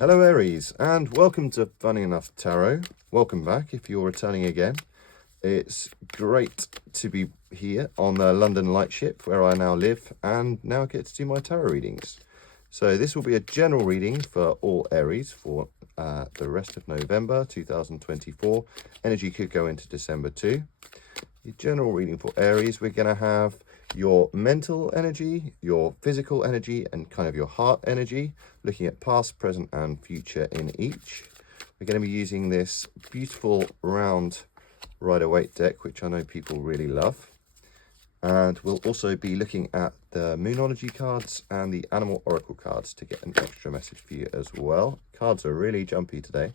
Hello Aries, and welcome to Funny Enough Tarot. Welcome back if you're returning again. It's great to be here on the London Lightship where I now live and now get to do my tarot readings. So this will be a general reading for all Aries for the rest of November 2024. Energy could go into December too. The general reading for Aries, we're going to have your mental energy, your physical energy, and kind of your heart energy, looking at past, present, and future in each. We're going to be using this beautiful round Rider-Waite deck, which I know people really love. And we'll also be looking at the Moonology cards and the Animal Oracle cards to get an extra message for you as well. Cards are really jumpy today.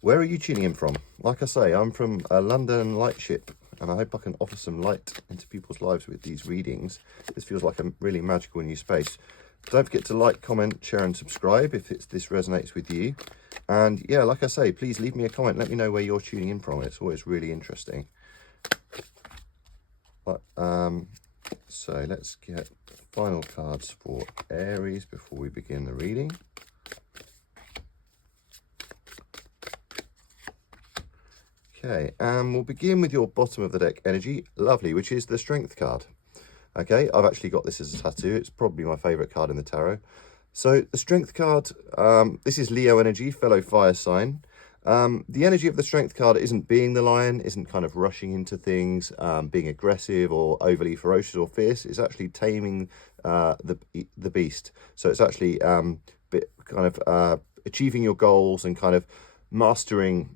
Where are you tuning in from? Like I say, I'm from a London Lightship, and I hope I can offer some light into people's lives with these readings. This feels like a really magical new space. Don't forget to like, comment, share, and subscribe if this resonates with you. And yeah, like I say, please leave me a comment. Let me know where you're tuning in from. It's always really interesting. But, so let's get the final cards for Aries before we begin the reading. Okay, and we'll begin with your bottom of the deck energy, lovely, which is the Strength card. Okay, I've actually got this as a tattoo. It's probably my favourite card in the tarot. So the Strength card, this is Leo energy, fellow fire sign. The energy of the Strength card isn't being the lion, isn't kind of rushing into things, being aggressive or overly ferocious or fierce. It's actually taming the beast. So it's actually achieving your goals and kind of mastering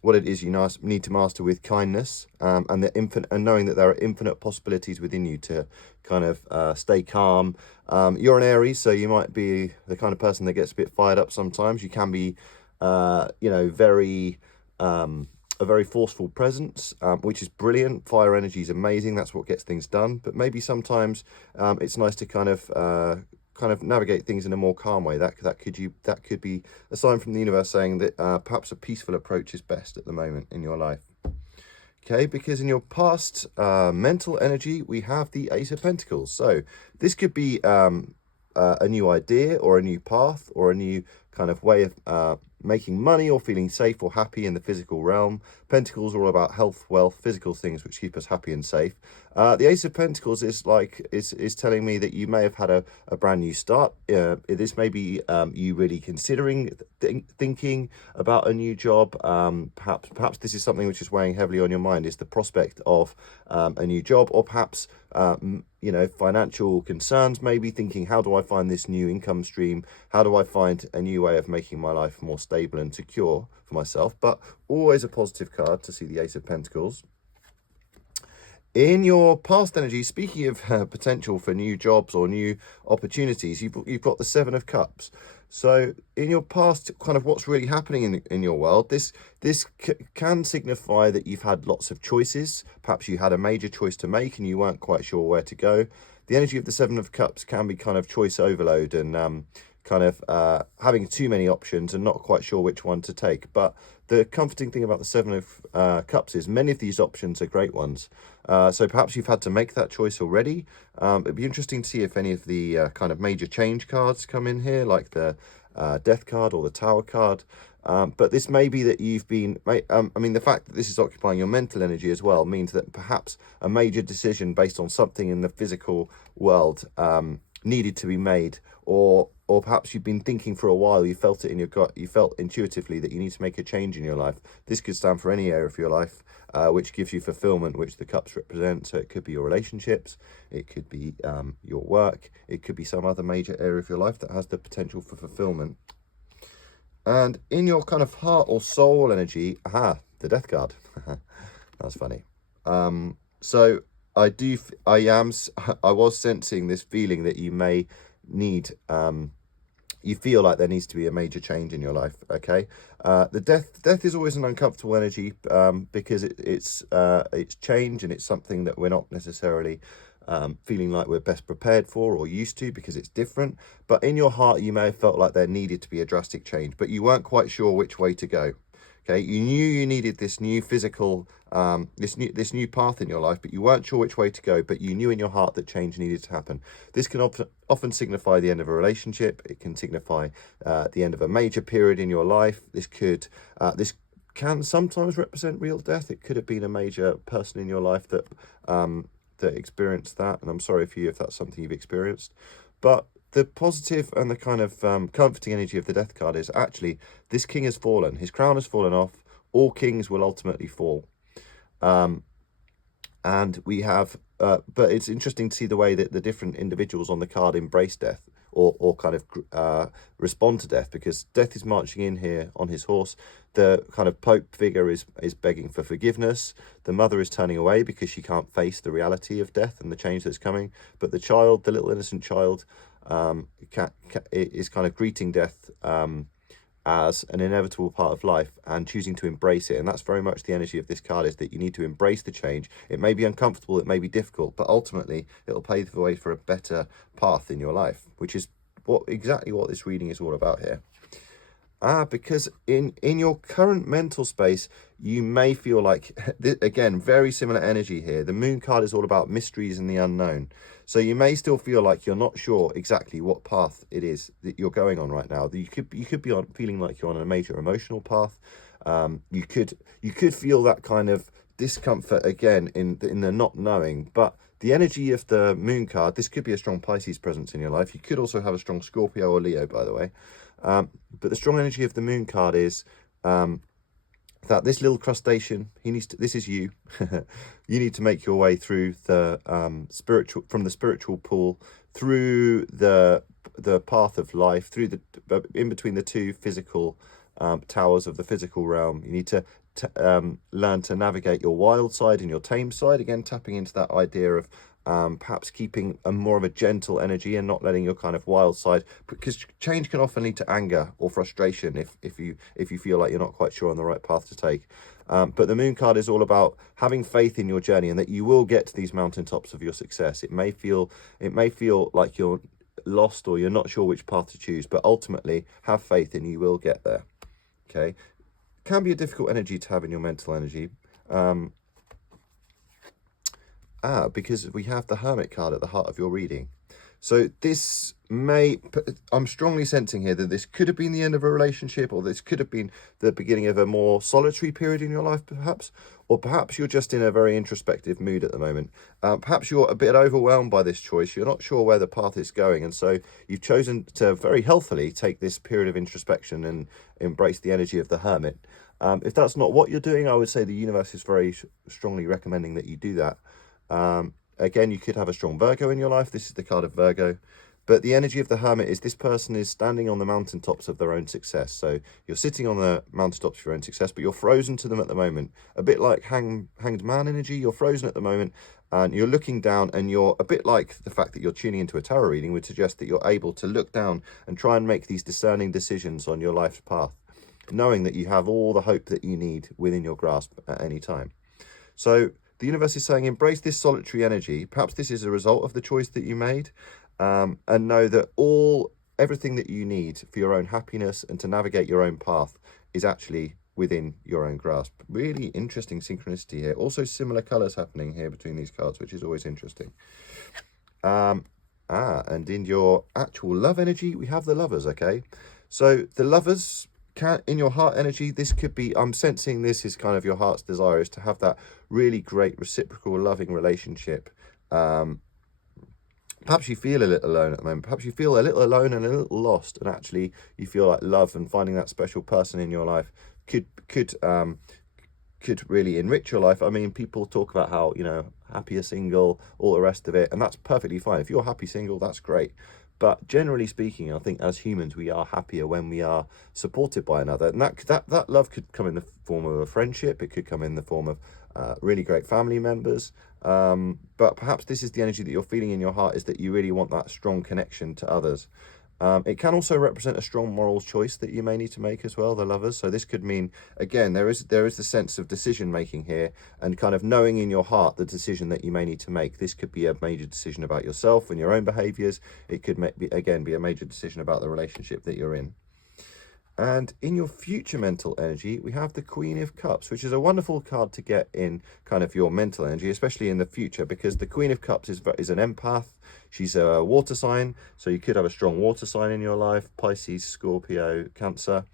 what it is you need to master with kindness, and knowing that there are infinite possibilities within you to kind of stay calm. You're an Aries, so you might be the kind of person that gets a bit fired up sometimes. You can be, very a very forceful presence, which is brilliant. Fire energy is amazing. That's what gets things done. But maybe sometimes it's nice to kind of navigate things in a more calm way. That could be a sign from the universe saying that perhaps a peaceful approach is best at the moment in your life. Okay, because in your past mental energy, we have the Ace of Pentacles. So this could be a new idea or a new path or a new kind of way of making money or feeling safe or happy in the physical realm. Pentacles are all about health, wealth, physical things which keep us happy and safe. The Ace of Pentacles is telling me that you may have had a brand new start. This may be you really considering thinking about a new job. Perhaps this is something which is weighing heavily on your mind, is the prospect of a new job, or perhaps financial concerns, maybe thinking, how do I find this new income stream? How do I find a new way of making my life more stable and secure for myself? But always a positive card to see the Ace of Pentacles. In your past energy, speaking of potential for new jobs or new opportunities, you've got the Seven of Cups. So in your past, kind of what's really happening in your world, this can signify that you've had lots of choices. Perhaps you had a major choice to make and you weren't quite sure where to go. The energy of the Seven of Cups can be kind of choice overload and having too many options and not quite sure which one to take. But the comforting thing about the Seven of Cups is many of these options are great ones. So perhaps you've had to make that choice already. It'd be interesting to see if any of the kind of major change cards come in here, like the Death card or the Tower card. But this may be that you've been, the fact that this is occupying your mental energy as well means that perhaps a major decision based on something in the physical world needed to be made, or perhaps you've been thinking for a while, you felt it in your gut, you felt intuitively that you need to make a change in your life. This could stand for any area of your life which gives you fulfillment, which the cups represent. So it could be your relationships, it could be your work, it could be some other major area of your life that has the potential for fulfillment. And in your kind of heart or soul energy, the Death card. That's funny. So I was sensing this feeling that you may need, you feel like there needs to be a major change in your life. Okay, the death is always an uncomfortable energy because it's change, and it's something that we're not necessarily feeling like we're best prepared for or used to, because it's different. But in your heart, you may have felt like there needed to be a drastic change, but you weren't quite sure which way to go. Okay, you knew you needed this new physical, this new path in your life, but you weren't sure which way to go. But you knew in your heart that change needed to happen. This can often signify the end of a relationship. It can signify the end of a major period in your life. This can sometimes represent real death. It could have been a major person in your life that that experienced that, and I'm sorry for you if that's something you've experienced. But the positive and the kind of comforting energy of the death card is actually this king has fallen. His crown has fallen off. All kings will ultimately fall. And we have, but it's interesting to see the way that the different individuals on the card embrace death or kind of respond to death, because death is marching in here on his horse. The kind of Pope figure is begging for forgiveness. The mother is turning away because she can't face the reality of death and the change that's coming. But the child, the little innocent child, is kind of greeting death as an inevitable part of life and choosing to embrace it. And that's very much the energy of this card, is that you need to embrace the change. It may be uncomfortable, it may be difficult, but ultimately it'll pave the way for a better path in your life, which is exactly what this reading is all about here. Because in your current mental space, you may feel like, again, very similar energy here. The moon card is all about mysteries and the unknown. So you may still feel like you're not sure exactly what path it is that you're going on right now. You could be feeling like you're on a major emotional path. You could feel that kind of discomfort again in the not knowing. But the energy of the moon card, this could be a strong Pisces presence in your life. You could also have a strong Scorpio or Leo, by the way. But the strong energy of the moon card is that this little crustacean, this is you. You need to make your way through the from the spiritual pool, through the path of life, through in between the two physical towers of the physical realm. You need to learn to navigate your wild side and your tame side, again tapping into that idea of perhaps keeping more of a gentle energy and not letting your kind of wild side, because change can often lead to anger or frustration if you feel like you're not quite sure on the right path to take. But the moon card is all about having faith in your journey and that you will get to these mountaintops of your success. It may feel like you're lost or you're not sure which path to choose, but ultimately have faith and you will get there. Okay, can be a difficult energy to have in your mental energy. Because we have the Hermit card at the heart of your reading. So this I'm strongly sensing here that this could have been the end of a relationship, or this could have been the beginning of a more solitary period in your life, perhaps. Or perhaps you're just in a very introspective mood at the moment. Perhaps you're a bit overwhelmed by this choice. You're not sure where the path is going. And so you've chosen to very healthily take this period of introspection and embrace the energy of the Hermit. If that's not what you're doing, I would say the universe is very strongly recommending that you do that. Again, you could have a strong Virgo in your life. This is the card of Virgo. But the energy of the Hermit is this person is standing on the mountaintops of their own success. So you're sitting on the mountaintops of your own success, but you're frozen to them at the moment. A bit like hanged man energy. You're frozen at the moment and you're looking down, and you're a bit like the fact that you're tuning into a tarot reading would suggest that you're able to look down and try and make these discerning decisions on your life's path, knowing that you have all the hope that you need within your grasp at any time. So the universe is saying, embrace this solitary energy. Perhaps this is a result of the choice that you made, and know that everything that you need for your own happiness and to navigate your own path is actually within your own grasp. Really interesting synchronicity here. Also similar colours happening here between these cards, which is always interesting. And in your actual love energy, we have the Lovers, okay? So the Lovers, in your heart energy, this could be, I'm sensing this is kind of your heart's desire is to have that really great reciprocal loving relationship. Perhaps you feel a little alone at the moment. Perhaps you feel a little alone and a little lost, and actually you feel like love and finding that special person in your life could really enrich your life. I mean, people talk about how, happier single, all the rest of it, and that's perfectly fine. If you're happy single, that's great. But generally speaking, I think as humans, we are happier when we are supported by another. And that love could come in the form of a friendship. It could come in the form of really great family members. But perhaps this is the energy that you're feeling in your heart, is that you really want that strong connection to others. It can also represent a strong moral choice that you may need to make as well, the Lovers. So this could mean, again, there is the sense of decision making here, and kind of knowing in your heart the decision that you may need to make. This could be a major decision about yourself and your own behaviours. It could be a major decision about the relationship that you're in. And in your future mental energy, we have the Queen of Cups, which is a wonderful card to get in kind of your mental energy, especially in the future, because the Queen of Cups is an empath. She's a water sign, so you could have a strong water sign in your life, Pisces, Scorpio, Cancer.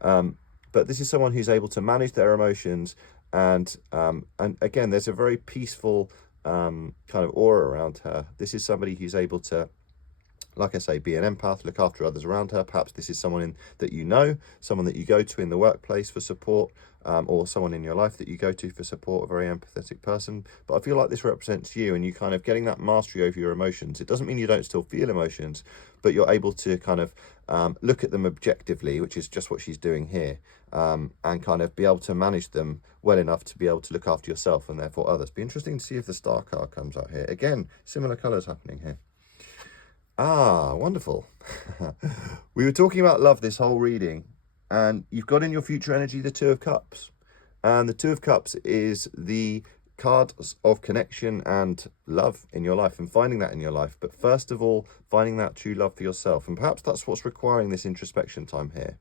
But this is someone who's able to manage their emotions, and again, there's a very peaceful kind of aura around her. This is somebody who's able to, like I say, be an empath, look after others around her. Perhaps this is someone that you know, someone that you go to in the workplace for support, or someone in your life that you go to for support, a very empathetic person. But I feel like this represents you, and you kind of getting that mastery over your emotions. It doesn't mean you don't still feel emotions, but you're able to kind of look at them objectively, which is just what she's doing here, and kind of be able to manage them well enough to be able to look after yourself and therefore others. Be interesting to see if the Star card comes out here. Again, similar colours happening here. Ah, wonderful. We were talking about love this whole reading, and you've got in your future energy the Two of Cups. And the Two of Cups is the card of connection and love in your life, and finding that in your life. But first of all, finding that true love for yourself. And perhaps that's what's requiring this introspection time here.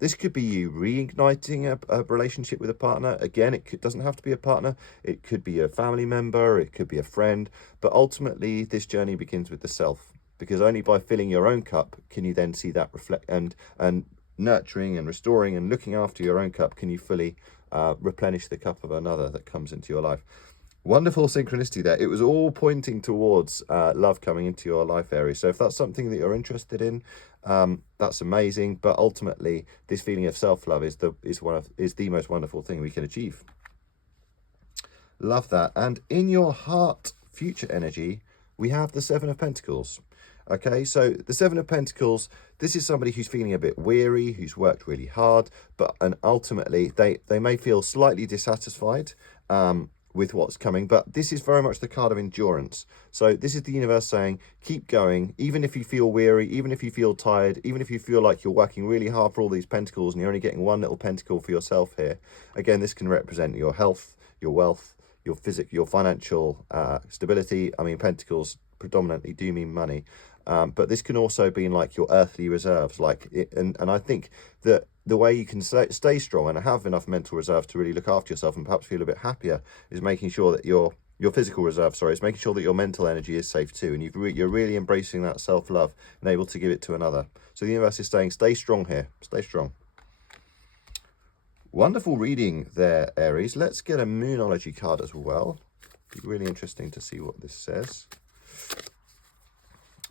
This could be you reigniting a relationship with a partner. Again, doesn't have to be a partner. It could be a family member. It could be a friend. But ultimately, this journey begins with the self, because only by filling your own cup can you then see that reflect, and nurturing and restoring and looking after your own cup can you fully replenish the cup of another that comes into your life. Wonderful synchronicity there. It was all pointing towards love coming into your life, Aries. So if that's something that you're interested in, that's amazing. But ultimately, this feeling of self-love is the most wonderful thing we can achieve. Love that. And in your heart future energy, we have the Seven of Pentacles. Okay, so the Seven of Pentacles, this is somebody who's feeling a bit weary, who's worked really hard, and ultimately they may feel slightly dissatisfied with what's coming, but this is very much the card of endurance. So this is the universe saying, keep going, even if you feel weary, even if you feel tired, even if you feel like you're working really hard for all these pentacles and you're only getting one little pentacle for yourself here. Again, this can represent your health, your wealth, your financial stability. I mean, pentacles predominantly do mean money. But this can also be like your earthly reserves, and I think that the way you can stay strong and have enough mental reserve to really look after yourself and perhaps feel a bit happier is making sure that your physical reserve, is making sure that your mental energy is safe too, and you're really embracing that self-love and able to give it to another. So the universe is saying, stay strong here, stay strong. Wonderful reading there, Aries. Let's get a Moonology card as well. Be really interesting to see what this says.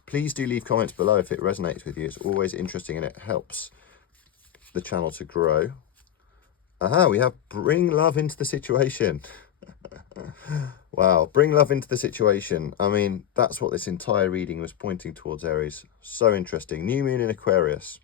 Please do leave comments below if it resonates with you. It's always interesting and it helps the channel to grow. Aha, we have bring love into the situation. Wow, bring love into the situation. I mean, that's what this entire reading was pointing towards, Aries. So interesting. New moon in Aquarius.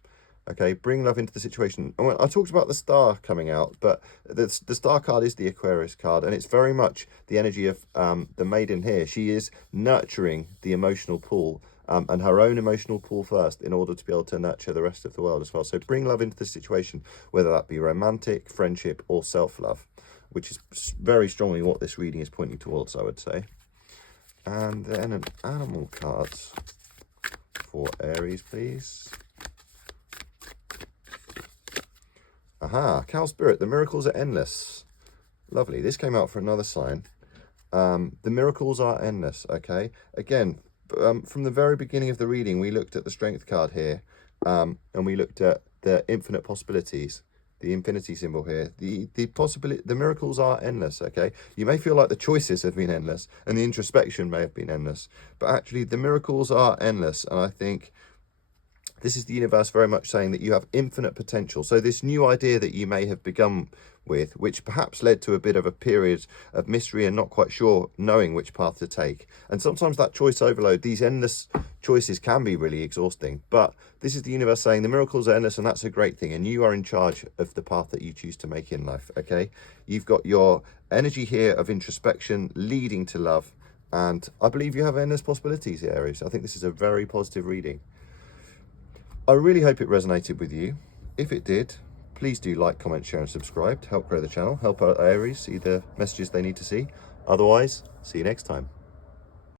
Okay, bring love into the situation. And I talked about the star coming out, but the star card is the Aquarius card, and it's very much the energy of the maiden here. She is nurturing the emotional pool, and her own emotional pool first in order to be able to nurture the rest of the world as well. So bring love into the situation, whether that be romantic, friendship, or self-love, which is very strongly what this reading is pointing towards, I would say. And then an animal card for Aries, please. Aha, Cow Spirit, the miracles are endless. Lovely. This came out for another sign. The miracles are endless, okay? Again, from the very beginning of the reading, we looked at the Strength card here, and we looked at the infinite possibilities, the infinity symbol here. The miracles are endless, okay? You may feel like the choices have been endless, and the introspection may have been endless, but actually the miracles are endless, and I think this is the universe very much saying that you have infinite potential. So this new idea that you may have begun with, which perhaps led to a bit of a period of mystery and not quite sure knowing which path to take. And sometimes that choice overload, these endless choices can be really exhausting. But this is the universe saying the miracles are endless, and that's a great thing. And you are in charge of the path that you choose to make in life, okay? You've got your energy here of introspection leading to love. And I believe you have endless possibilities here, Aries. I think this is a very positive reading. I really hope it resonated with you. If it did, please do like, comment, share and subscribe to help grow the channel, help our Aries see the messages they need to see. Otherwise, see you next time.